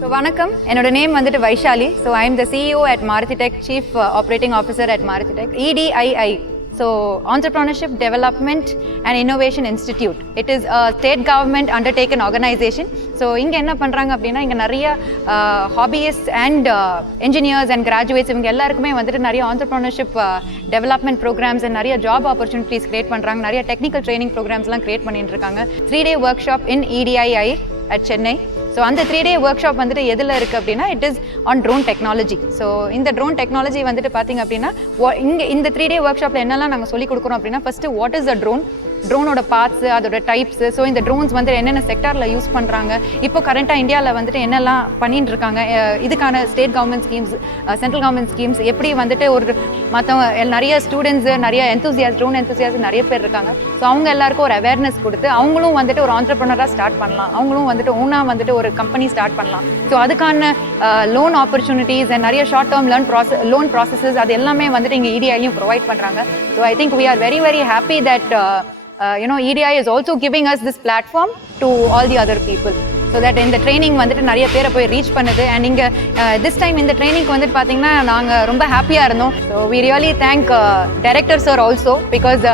So vanakkam, என்னோட name வந்துட்டு Vaishali. So I am the CEO at Maruti Tech, Chief Operating Officer at Maruti Tech. EDII, so Entrepreneurship Development and Innovation Institute. It is a state government undertaken organization. So இங்க என்ன பண்றாங்க அப்படின்னா இங்க நிறைய hobbyists and engineers and graduates இவங்க எல்லாருக்குமே வந்துட்டு நிறைய entrepreneurship development programs and நிறைய job opportunities create பண்றாங்க. நிறைய technical training programs எல்லாம் create பண்ணிட்டு இருக்காங்க. 3-day workshop in EDII at Chennai. So அந்த 3-day ஒர்க் வந்துட்டு எதில் இருக்குது அப்படின்னா it is on drone technology. So இந்த ட்ரோன் டெக்னாலஜி வந்துட்டு பார்த்திங்க அப்படின்னா இங்கே இந்த 3-day ஒர்க் ஷாப்பில் என்னெல்லாம் நாங்கள் சொல்லிக் கொடுக்குறோம் அப்படின்னா ஃபஸ்ட்டு வாட் இஸ் அ ட்ரோனோட பார்ட்ஸு, அதோட டைப்ஸு, ஸோ இந்த ட்ரோன்ஸ் வந்து என்னென்ன செக்டாரில் யூஸ் பண்ணுறாங்க, இப்போ கரண்ட்டாக இந்தியாவில் வந்துட்டு என்னெல்லாம் பண்ணிட்டு இருக்காங்க, இதுக்கான state government schemes, central government schemes, எப்படி வந்துட்டு ஒரு மற்றவங்க நிறைய ஸ்டூடெண்ட்ஸு, நிறைய ட்ரோன் எந்தூசியாஸ் நிறைய பேர் இருக்காங்க. ஸோ அவங்க எல்லாருக்கும் ஒரு அவேர்னஸ் கொடுத்து அவங்களும் வந்துட்டு ஒரு ஆண்டர்ப்ரனராக ஸ்டார்ட் பண்ணலாம், அவங்களும் வந்துட்டு ஓனாக வந்துட்டு ஒரு கம்பெனி ஸ்டார்ட் பண்ணலாம். ஸோ அதுக்கான லோன் ஆப்பர்ச்சுனிட்டிஸ் அண்ட் நிறைய ஷார்ட் டேர்ம் லோன் ப்ராசஸஸ் அது எல்லாமே வந்துட்டு இங்கே EDIலையும் ப்ரொவைட் பண்ணுறாங்க. So I think we are very very happy that EDI is also giving us this platform to all the other people. So that இந்த training வந்துட்டு நிறைய பேரை போய் ரீச் பண்ணுது. அண்ட் இங்கே திஸ் டைம் இந்த ட்ரைனிங்க்கு வந்துட்டு பார்த்தீங்கன்னா நாங்கள் ரொம்ப ஹாப்பியாக இருந்தோம். So we really thank director sir also because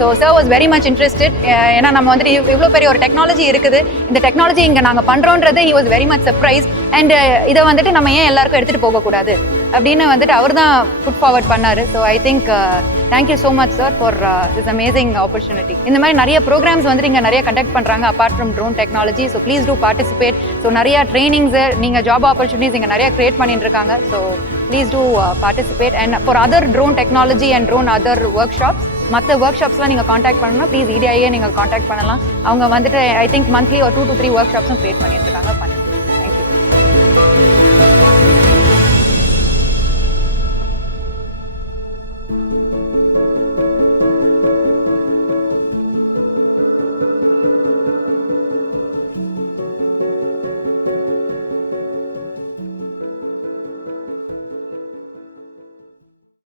so sir was very much interested. ஏன்னா நம்ம வந்துட்டு இவ்வளோ பெரிய ஒரு டெக்னாலஜி இருக்குது, இந்த டெக்னாலஜி இங்கே நாங்கள் பண்ணுறோன்றது he was very much surprise. And இதை வந்துட்டு நம்ம ஏன் எல்லாருக்கும் எடுத்துகிட்டு போகக்கூடாது அப்படின்னு வந்துட்டு அவர் தான் புட் ஃபார்வர்ட் பண்ணார். So I think thank you so much sir for this amazing opportunity. இந்த மாதிரி நிறைய ப்ரோக்ராம்ஸ் வந்துட்டு இங்கே நிறைய கண்டக்ட் பண்ணுறாங்க apart from drone technology. So please do participate. So நிறைய ட்ரைனிங்ஸு, நீங்கள் ஜாப் ஆப்பர்ச்சுனிட்டிஸ் இங்கே நிறைய க்ரியேட் பண்ணிட்டு இருக்காங்க. So please do participate. And for other drone technology and drone other work shops, மற்ற ஒர்க் ஷாப்ஸ்லாம் நீங்கள் காண்டாக்ட் பண்ணணும்னா ப்ளீஸ் EDIயை நீங்கள் காண்டாக்ட் பண்ணலாம். அவங்க வந்துட்டு ஐ திங்க் மந்த்லி ஒரு 2 to 3 ஒர்க் ஷாப்ஸும் க்ரியேட் பண்ணிட்டு இருக்காங்க.